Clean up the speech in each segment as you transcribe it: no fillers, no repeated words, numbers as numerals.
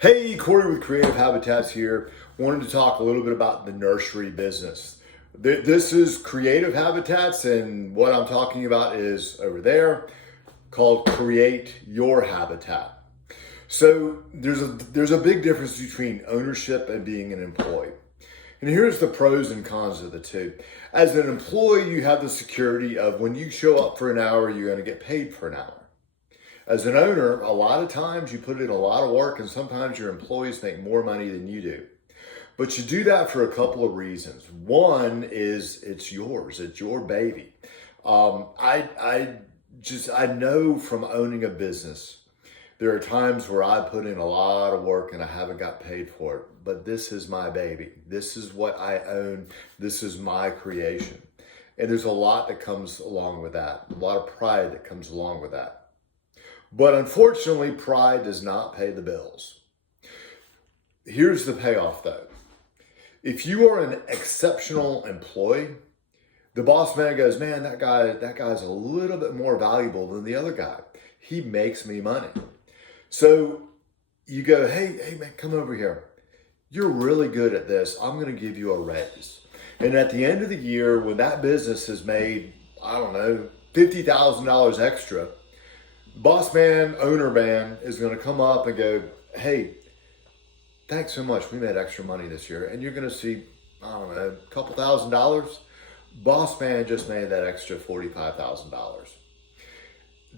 Hey, Corey with Creative Habitats here. Wanted to talk a little bit about the nursery business. This is Creative Habitats, and what I'm talking about is over there called Create Your Habitat. So there's a big difference between ownership and being an employee. And here's the pros and cons of the two. As an employee, you have the security of when you show up for an hour, you're going to get paid for an hour. As an owner, a lot of times you put in a lot of work and sometimes your employees make more money than you do. But you do that for a couple of reasons. One is it's yours, it's your baby. I know from owning a business, there are times where I put in a lot of work and I haven't got paid for it, but this is my baby. This is what I own. This is my creation. And there's a lot that comes along with that, a lot of pride that comes along with that. But unfortunately, pride does not pay the bills. Here's the payoff though. If you are an exceptional employee, the boss man goes, man, that guy's a little bit more valuable than the other guy. He makes me money. So you go, hey man, come over here. You're really good at this. I'm going to give you a raise. And at the end of the year, when that business has made, I don't know, $50,000 extra, boss man, owner man is going to come up and go, hey, thanks so much. We made extra money this year. And you're going to see, I don't know, a couple $1,000s. Boss man just made that extra $45,000.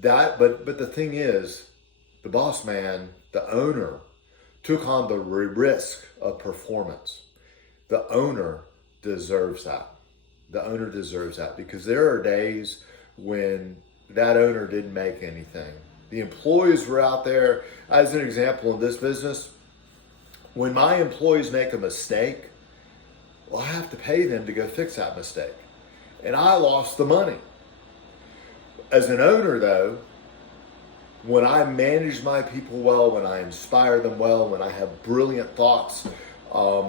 But the thing is, the boss man, the owner, took on the risk of performance. The owner deserves that. The owner deserves that because there are days when that owner didn't make anything. The employees were out there. As an example, in this business, when my employees make a mistake, well, I have to pay them to go fix that mistake. And I lost the money. As an owner, though, when I manage my people well, when I inspire them well, when I have brilliant thoughts,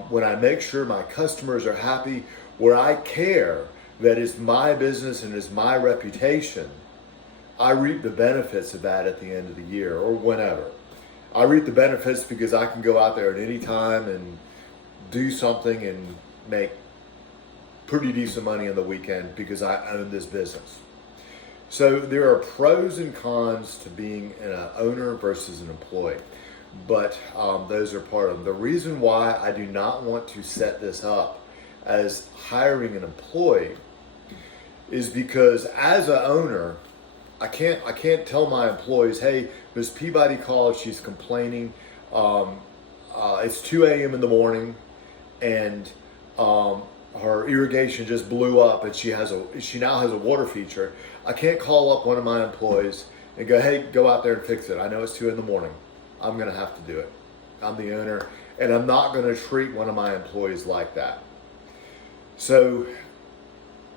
when I make sure my customers are happy, where I care that it's my business and it's my reputation, I reap the benefits of that at the end of the year or whenever. I reap the benefits because I can go out there at any time and do something and make pretty decent money on the weekend because I own this business. So there are pros and cons to being an owner versus an employee, but those are part of them. The reason why I do not want to set this up as hiring an employee is because as an owner, I can't tell my employees, hey, Ms. Peabody called, she's complaining. It's 2 a.m. in the morning and her irrigation just blew up and she now has a water feature. I can't call up one of my employees and go, hey, go out there and fix it. I know it's 2 in the morning. I'm gonna have to do it. I'm the owner and I'm not gonna treat one of my employees like that. So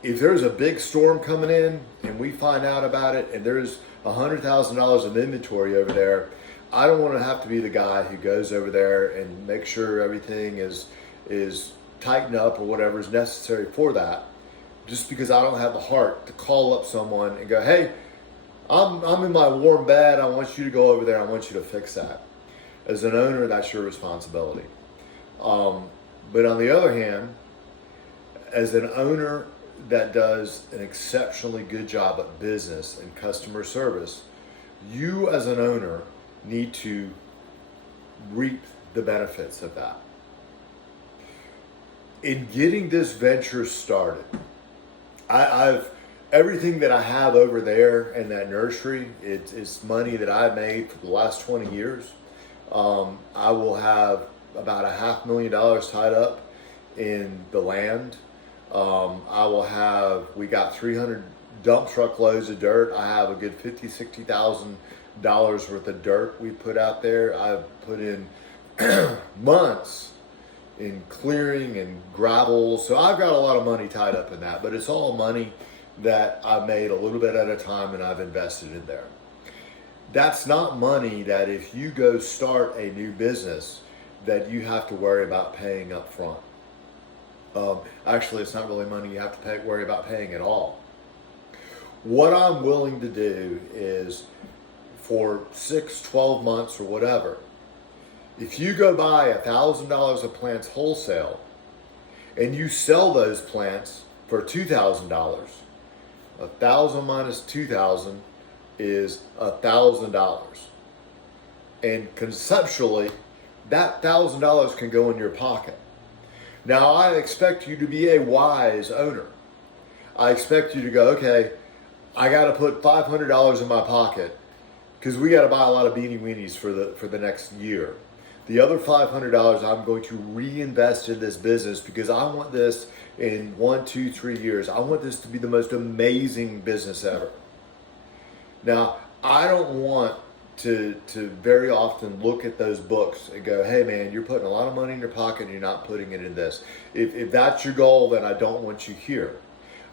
if there's a big storm coming in and we find out about it and there's $100,000 of inventory over there, I don't want to have to be the guy who goes over there and make sure everything is tightened up or whatever is necessary for that, just because I don't have the heart to call up someone and go, hey, I'm in my warm bed. I want you to go over there. I want you to fix that. As an owner, that's your responsibility. But on the other hand, as an owner that does an exceptionally good job at business and customer service, you as an owner need to reap the benefits of that. In getting this venture started, I've everything that I have over there in that nursery, it's money that I've made for the last 20 years. I will have about $500,000 tied up in the land. We got 300 dump truck loads of dirt. I have a good $50,000-$60,000 worth of dirt we put out there. I've put in months in clearing and gravel. So I've got a lot of money tied up in that, but it's all money that I've made a little bit at a time and I've invested in there. That's not money that if you go start a new business that you have to worry about paying up front. Actually, it's not really money you have to worry about paying at all. What I'm willing to do is for 6, 12 months or whatever, If you go buy $1,000 of plants wholesale and you sell those plants for $2,000, 1,000 minus 2,000 is $1,000. And conceptually, that $1,000 can go in your pocket. Now, I expect you to be a wise owner. I expect you to go, okay, I got to put $500 in my pocket because we got to buy a lot of beanie weenies for the next year. The other $500 I'm going to reinvest in this business because I want this in 1, 2, 3 years. I want this to be the most amazing business ever. Now, I don't want to very often look at those books and go, hey man, you're putting a lot of money in your pocket and you're not putting it in this. If that's your goal, then I don't want you here.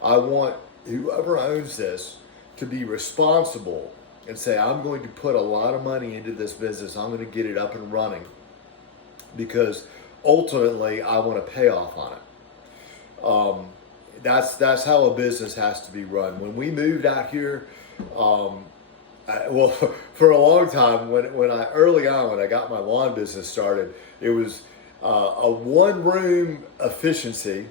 I want whoever owns this to be responsible and say, I'm going to put a lot of money into this business. I'm going to get it up and running because ultimately I want to pay off on it. That's how a business has to be run. When we moved out here, well, for a long time, when I got my lawn business started, it was a one-room efficiency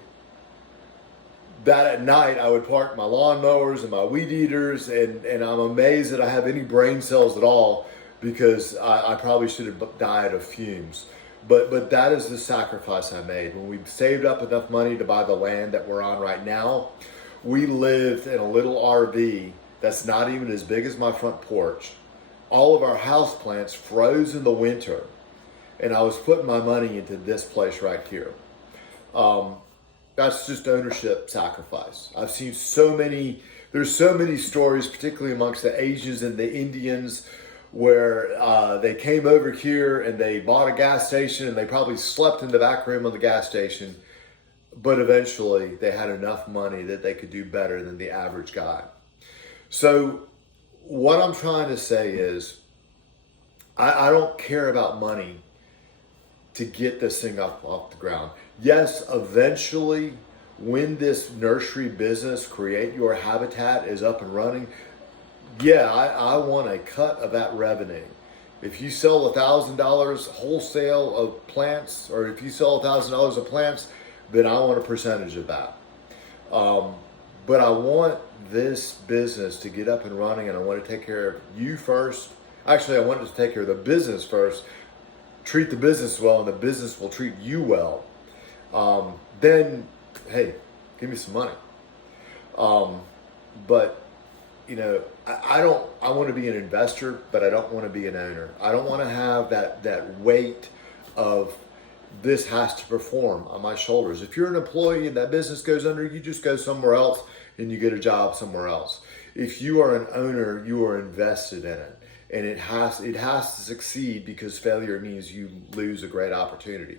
that at night I would park my lawnmowers and my weed eaters, and I'm amazed that I have any brain cells at all because I probably should have died of fumes. But that is the sacrifice I made. When we saved up enough money to buy the land that we're on right now, we lived in a little RV that's not even as big as my front porch. All of our house plants froze in the winter, and I was putting my money into this place right here. That's just ownership sacrifice. I've seen there's so many stories, particularly amongst the Asians and the Indians, where they came over here and they bought a gas station and they probably slept in the back room of the gas station, but eventually they had enough money that they could do better than the average guy. So what I'm trying to say is I don't care about money to get this thing up off the ground. Yes, eventually when this nursery business, Create Your Habitat, is up and running, yeah, I want a cut of that revenue. If you sell $1,000 wholesale of plants, or if you sell $1,000 of plants, then I want a percentage of that. But I want this business to get up and running, and I want to take care of you first. Actually, I want to take care of the business first. Treat the business well, and the business will treat you well. Then, hey, give me some money. But I want to be an investor, but I don't want to be an owner. I don't want to have that weight of this has to perform on my shoulders. If you're an employee and that business goes under, you just go somewhere else and you get a job somewhere else. If you are an owner, you are invested in it, and it has to succeed, because failure means you lose a great opportunity.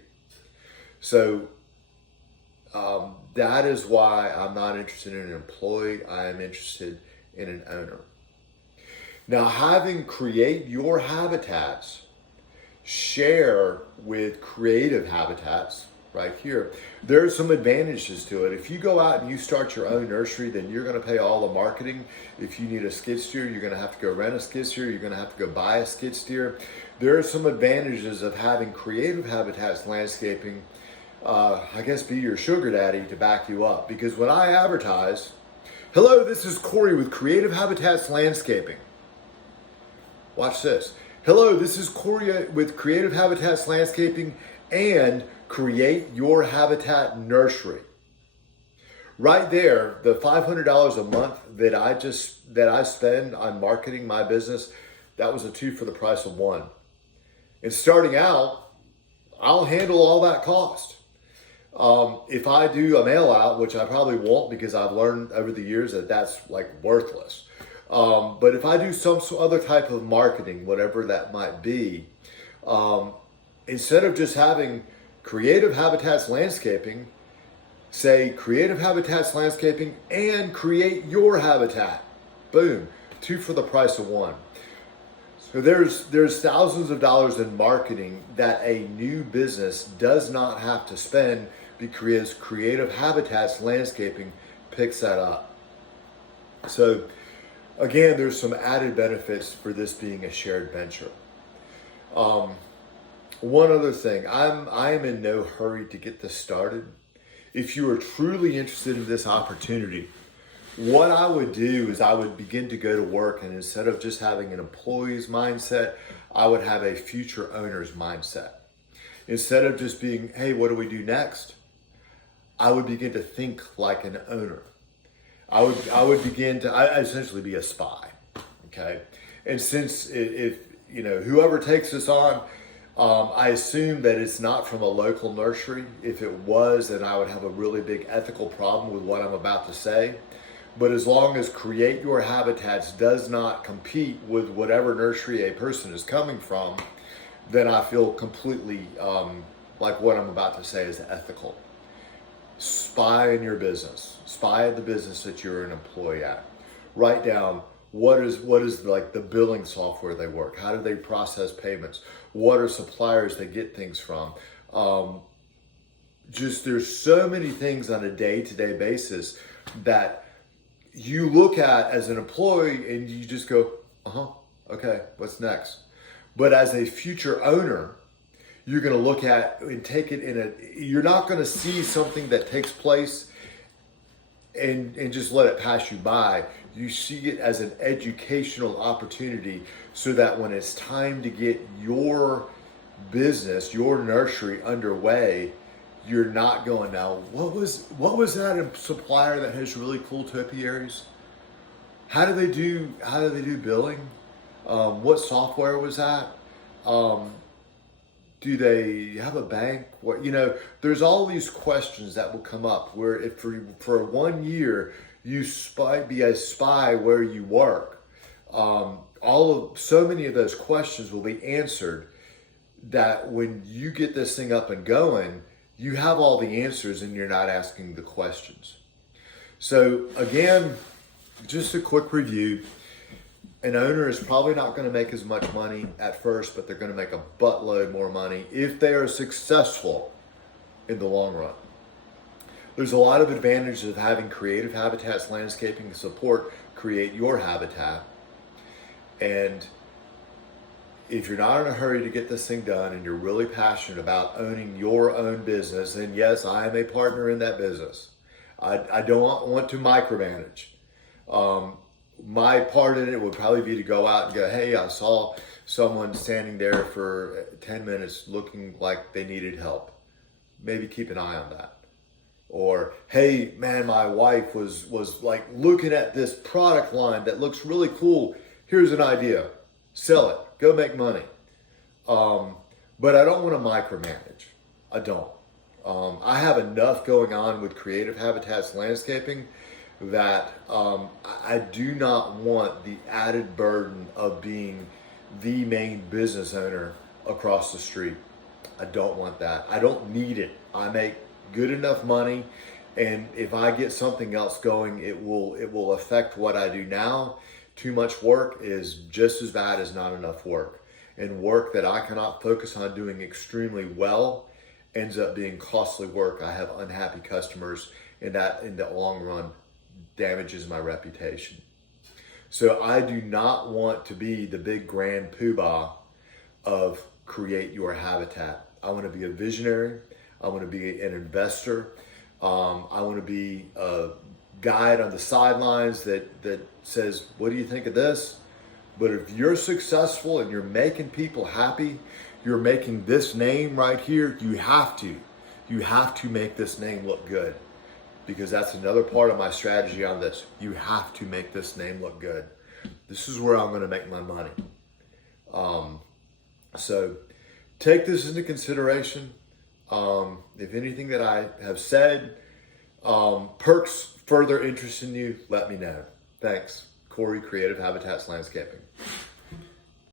So that is why I'm not interested in an employee. I am interested in an owner. Now, having Create Your Habitats share with Creative Habitats right here, there's some advantages to it. If you go out and you start your own nursery, then you're going to pay all the marketing. If you need a skid steer, you're going to have to go rent a skid steer. You're going to have to go buy a skid steer. There are some advantages of having Creative Habitats Landscaping, I guess, be your sugar daddy to back you up. Because when I advertise, hello, this is Corey with Creative Habitats Landscaping. Watch this. Hello, this is Corey with Creative Habitats Landscaping and Create Your Habitat Nursery. Right there, the $500 a month that I spend on marketing my business, that was a 2 for the price of 1. And starting out, I'll handle all that cost. If I do a mail out, which I probably won't, because I've learned over the years that that's like worthless. But if I do some other type of marketing, whatever that might be, instead of just having Creative Habitats Landscaping, say Creative Habitats Landscaping and Create Your Habitat. Boom, 2 for the price of 1. So there's thousands of dollars in marketing that a new business does not have to spend, because Creative Habitats Landscaping picks that up. So again, there's some added benefits for this being a shared venture. One other thing, I am in no hurry to get this started. If you are truly interested in this opportunity, what I would do is I would begin to go to work, and instead of just having an employee's mindset, I would have a future owner's mindset. Instead of just being, hey, what do we do next? I would begin to think like an owner. I would begin to, I essentially be a spy, okay? And since if whoever takes this on, I assume that it's not from a local nursery. If it was, then I would have a really big ethical problem with what I'm about to say. But as long as Create Your Habitats does not compete with whatever nursery a person is coming from, then I feel completely like what I'm about to say is ethical. Spy in your business. Spy at the business that you're an employee at. Write down what is like the billing software they work. How do they process payments? What are suppliers they get things from? Just there's so many things on a day-to-day basis that you look at as an employee and you just go, okay, what's next? But as a future owner, you're going to look at and take it you're not going to see something that takes place and just let it pass you by. You see it as an educational opportunity so that when it's time to get your business, your nursery underway, you're not going, now, what was that supplier that has really cool topiaries? How do they do billing? What software was that? Do they have a bank? There's all these questions that will come up where if for 1 year you be a spy where you work, so many of those questions will be answered that when you get this thing up and going, you have all the answers and you're not asking the questions. So again, just a quick review. An owner is probably not going to make as much money at first, but they're going to make a buttload more money if they are successful in the long run. There's a lot of advantages of having Creative Habitats Landscaping to support Create Your Habitat. And if you're not in a hurry to get this thing done and you're really passionate about owning your own business, then yes, I am a partner in that business. I don't want to micromanage. My part in it would probably be to go out and go, hey, I saw someone standing there for 10 minutes looking like they needed help. Maybe keep an eye on that. Or, hey, man, my wife was like looking at this product line that looks really cool. Here's an idea. Sell it. Go make money. But I don't want to micromanage. I don't. I have enough going on with Creative Habitats Landscaping that I do not want the added burden of being the main business owner across the street. I don't want that. I don't need it. I make good enough money, and if I get something else going, it will affect what I do now. Too much work is just as bad as not enough work, and work that I cannot focus on doing extremely well ends up being costly work. I have unhappy customers, and that in the long run damages my reputation. So I do not want to be the big grand poobah of Create Your Habitat. I want to be a visionary. I want to be an investor. I want to be a guide on the sidelines that says, what do you think of this? But if you're successful and you're making people happy, you're making this name right here, you have to make this name look good. Because that's another part of my strategy on this. You have to make this name look good. This is where I'm going to make my money. So take this into consideration. If anything that I have said perks further interest in you, let me know. Thanks. Corey, Creative Habitats Landscaping.